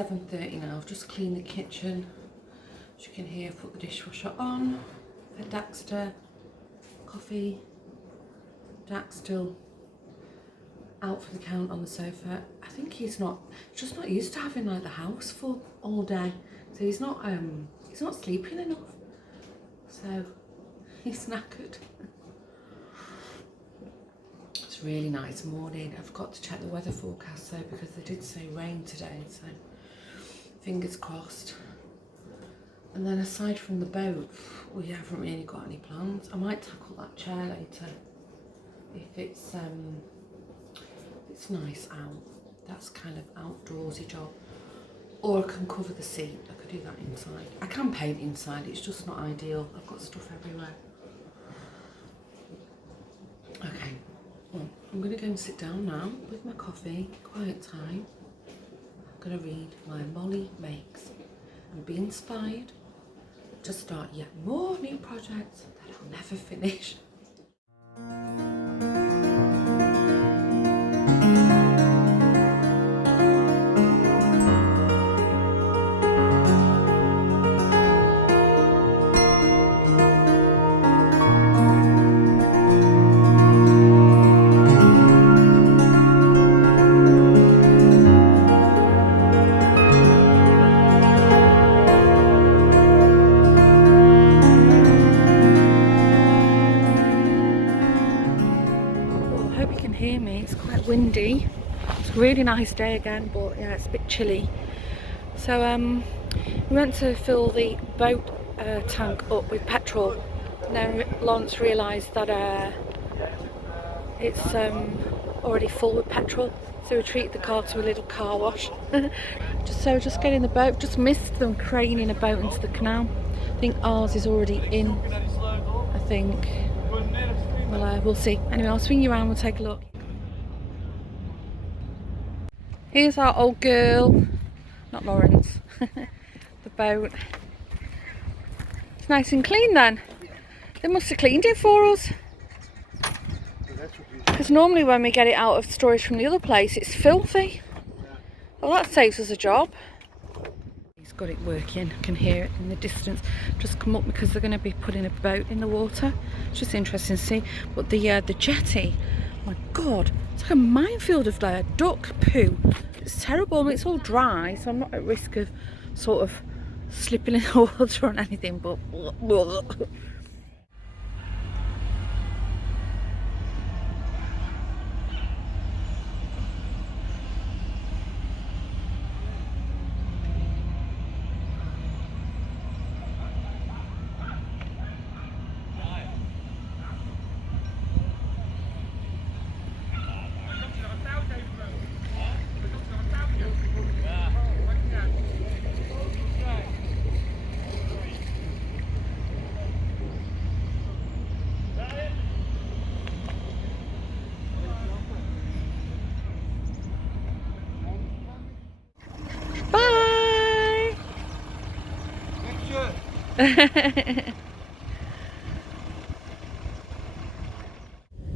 7:30 now. I've just cleaned the kitchen. As you can hear, I've put the dishwasher on. Fed Daxter. Coffee. Dax still out for the count on the sofa. I think he's just not used to having like the house full all day. So he's not sleeping enough. So he's knackered. It's a really nice morning. I've got to check the weather forecast though, because they did say rain today, so fingers crossed. And then aside from the boat, we haven't really got any plans. I might tackle that chair later if it's nice out. That's kind of outdoorsy job. Or I can cover the seat. I could do that inside. I can paint inside, it's just not ideal. I've got stuff everywhere. Okay, well, I'm going to go and sit down now with my coffee, quiet time. I'm going to read my Molly Makes and be inspired to start yet more new projects that I'll never finish. Windy. It's a really nice day again, but yeah, it's a bit chilly. So we went to fill the boat tank up with petrol, and then Lawrence realised that it's already full with petrol, so we treated the car to a little car wash. just getting the boat. Just missed them craning a boat into the canal. I think ours is already in, I think. Well, we'll see. Anyway, I'll swing you around, we'll take a look. Here's our old girl, not Lawrence, the boat. It's nice and clean then. They must have cleaned it for us. Because normally when we get it out of storage from the other place, it's filthy. Well, that saves us a job. He's got it working, I can hear it in the distance. Just come up because they're going to be putting a boat in the water. It's just interesting to see. But the jetty, oh my God, it's like a minefield of duck poo. It's terrible. I mean, it's all dry, so I'm not at risk of sort of slipping in the water or anything, but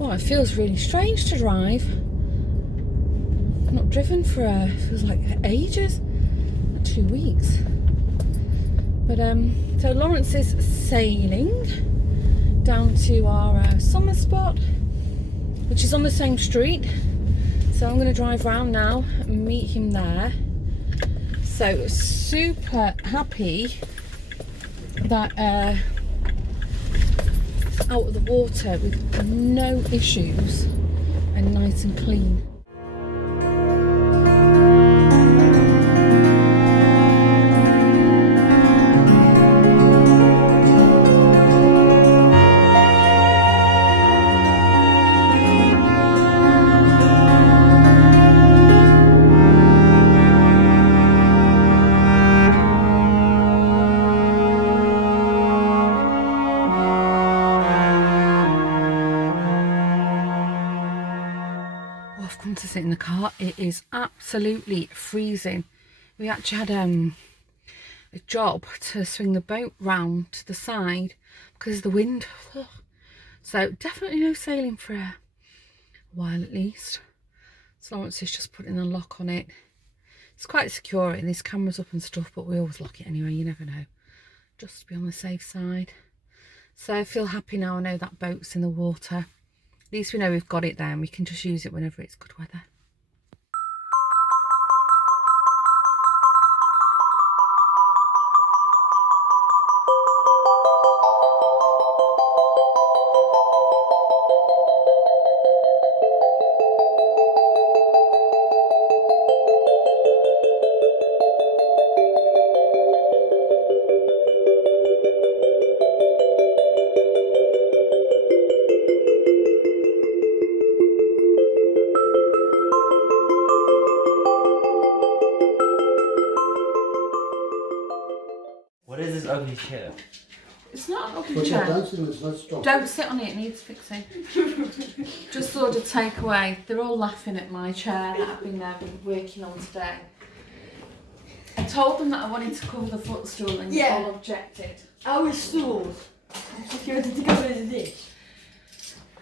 well, it feels really strange to drive. I've not driven for feels like ages, 2 weeks. But so Lawrence is sailing down to our summer spot, which is on the same street. So I'm going to drive round now and meet him there. So super happy that out of the water with no issues and nice and clean. To sit in the car. It is absolutely freezing. We actually had a job to swing the boat round to the side because of the wind. So definitely no sailing for a while at least. So Lawrence is just putting a lock on it. It's quite secure and there's cameras up and stuff, but we always lock it anyway, you never know. Just to be on the safe side. So I feel happy now I know that boat's in the water. At least we know we've got it there and we can just use it whenever it's good weather. What is this ugly chair? It's not an ugly chair. Don't sit on it, it needs fixing. Just ordered takeaway. They're all laughing at my chair that I've been working on today. I told them that I wanted to cover the footstool and you all objected. Our stools. If you wanted to go into this.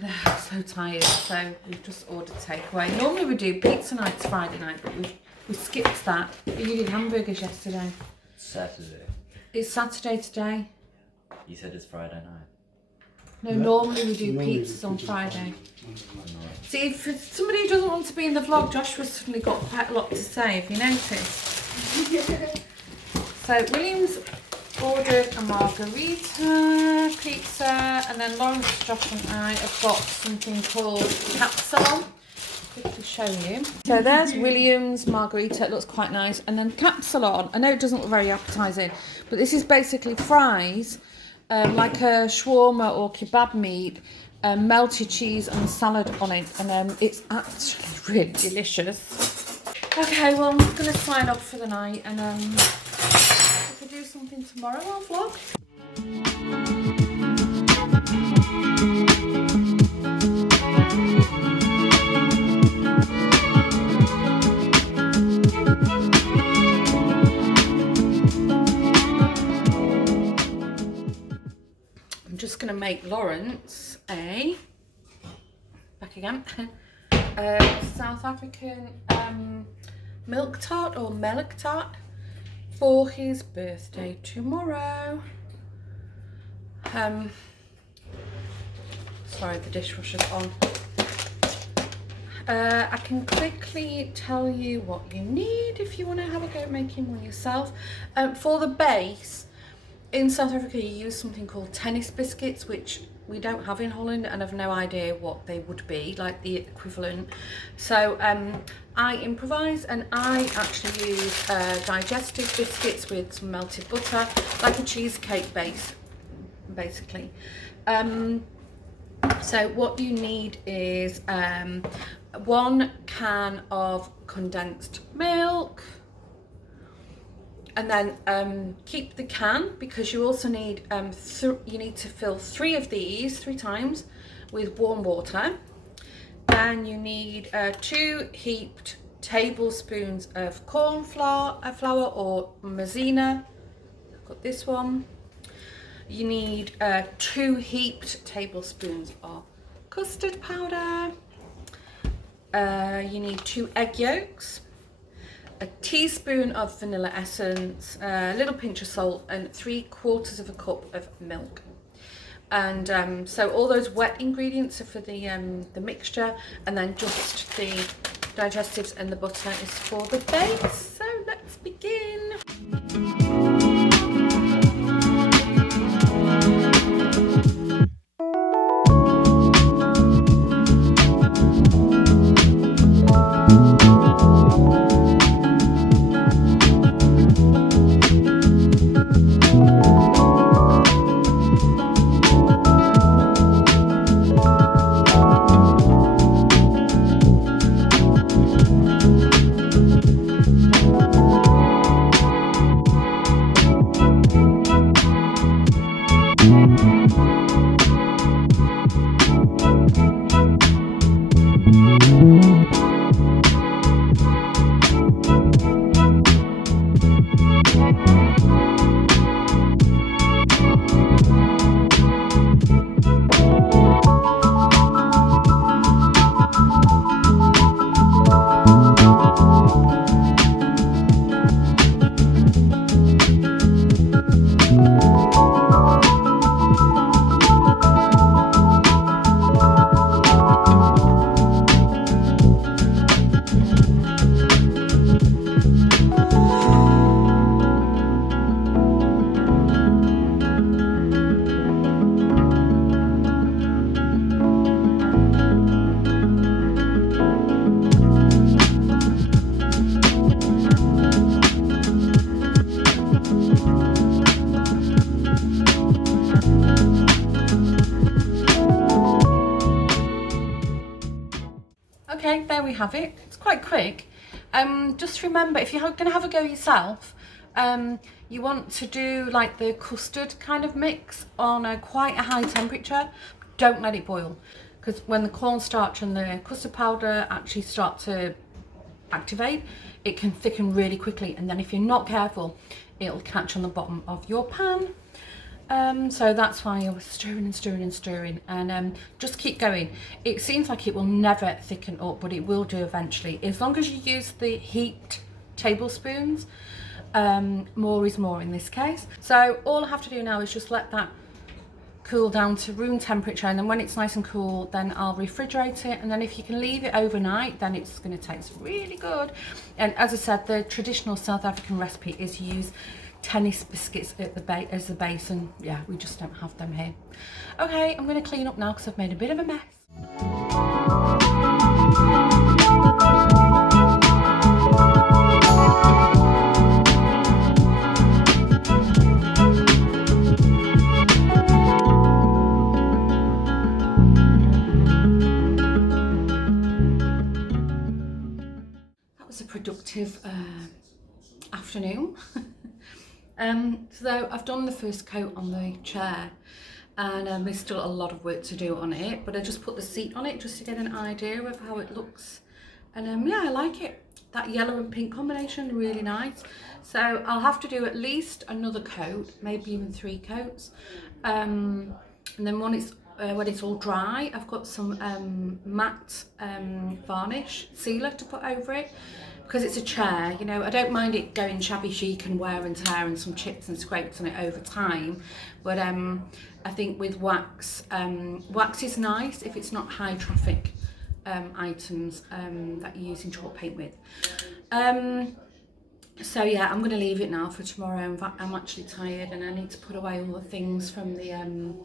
I'm so tired, so we've just ordered takeaway. Normally we do pizza nights Friday night, but we skipped that. You did hamburgers yesterday. Saturday. It's Saturday today. You said it's Friday night. No, normally we do pizzas on Friday. See, if it's somebody who doesn't want to be in the vlog, Joshua's suddenly got quite a lot to say, have you noticed? So William's ordered a margarita pizza, and then Lawrence, Josh and I have got something called capsalon. Quickly show you. So there's William's margarita, it looks quite nice, and then capsalon. I know it doesn't look very appetising, but this is basically fries, like a shawarma or kebab meat, melted cheese and salad on it, and it's actually really delicious. Okay, well I'm going to sign off for the night, and if I do something tomorrow I'll vlog. I'm just going to make Lawrence a South African milk tart or melk tart for his birthday tomorrow. Sorry, the dishwasher's on. I can quickly tell you what you need if you want to have a go at making one yourself. For the base, in South Africa you use something called tennis biscuits, which we don't have in Holland, and I've no idea what they would be, like the equivalent. So I improvise, and I actually use digestive biscuits with some melted butter, like a cheesecake base, basically. So what you need is 1 can of condensed milk, and then keep the can, because you also need you need to fill 3 of these 3 times with warm water. Then you need 2 heaped tablespoons of corn flour or maizena. I've got this one. You need 2 heaped tablespoons of custard powder. You need 2 egg yolks, a teaspoon of vanilla essence, a little pinch of salt, and 3/4 of a cup of milk. And so all those wet ingredients are for the mixture, and then just the digestives and the butter is for the base. So let's begin. have it. It's quite quick. Just remember, if you're going to have a go yourself, you want to do like the custard kind of mix on quite a high temperature. Don't let it boil, because when the cornstarch and the custard powder actually start to activate, it can thicken really quickly, and then if you're not careful, it'll catch on the bottom of your pan. So that's why you're stirring and stirring and stirring, and just keep going. It seems like it will never thicken up, but it will do eventually, as long as you use the heaped tablespoons. More is more in this case. So all I have to do now is just let that cool down to room temperature, and then when it's nice and cool, then I'll refrigerate it, and then if you can leave it overnight, then it's going to taste really good. And as I said, the traditional South African recipe is use tennis biscuits at the as the base, and yeah, we just don't have them here. Okay, I'm going to clean up now because I've made a bit of a mess. A productive afternoon. So I've done the first coat on the chair, and there's still a lot of work to do on it, but I just put the seat on it just to get an idea of how it looks, and yeah, I like it. That yellow and pink combination, really nice. So I'll have to do at least another coat, maybe even 3 coats, and then when it's all dry, I've got some matte varnish sealer to put over it, because it's a chair, you know, I don't mind it going shabby chic and wear and tear and some chips and scrapes on it over time, but I think with wax, wax is nice if it's not high traffic items that you're using chalk paint with. So yeah, I'm going to leave it now for tomorrow. In fact, I'm actually tired and I need to put away all the things from the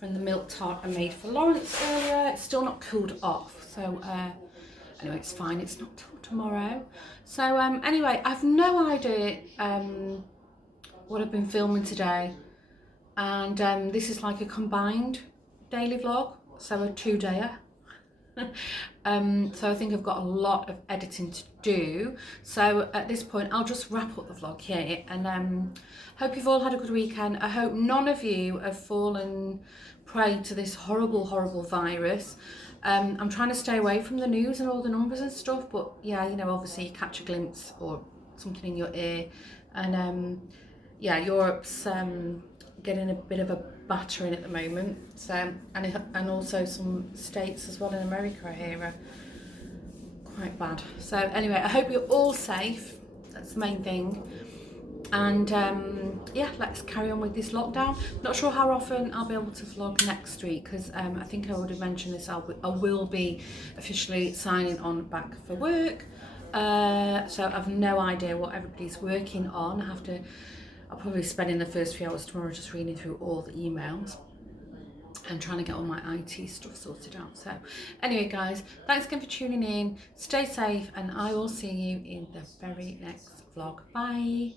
milk tart I made for Lawrence earlier. It's still not cooled off, so anyway, it's fine, it's not till tomorrow. So anyway, I've no idea what I've been filming today, and this is like a combined daily vlog, so a 2-dayer. So I think I've got a lot of editing to do, so at this point I'll just wrap up the vlog here, and hope you've all had a good weekend. I hope none of you have fallen prey to this horrible virus. I'm trying to stay away from the news and all the numbers and stuff, but yeah, you know, obviously you catch a glimpse or something in your ear, and yeah, Europe's getting a bit of a battering at the moment, so and also some states as well in America here are quite bad. So anyway, I hope you're all safe, that's the main thing, and yeah, let's carry on with this lockdown. Not sure how often I'll be able to vlog next week, because I think I already mentioned this, I will be officially signing on back for work, so I've no idea what everybody's working on. I'll probably spend in the first few hours tomorrow just reading through all the emails and trying to get all my IT stuff sorted out. So anyway guys, thanks again for tuning in, stay safe, and I will see you in the very next vlog. Bye.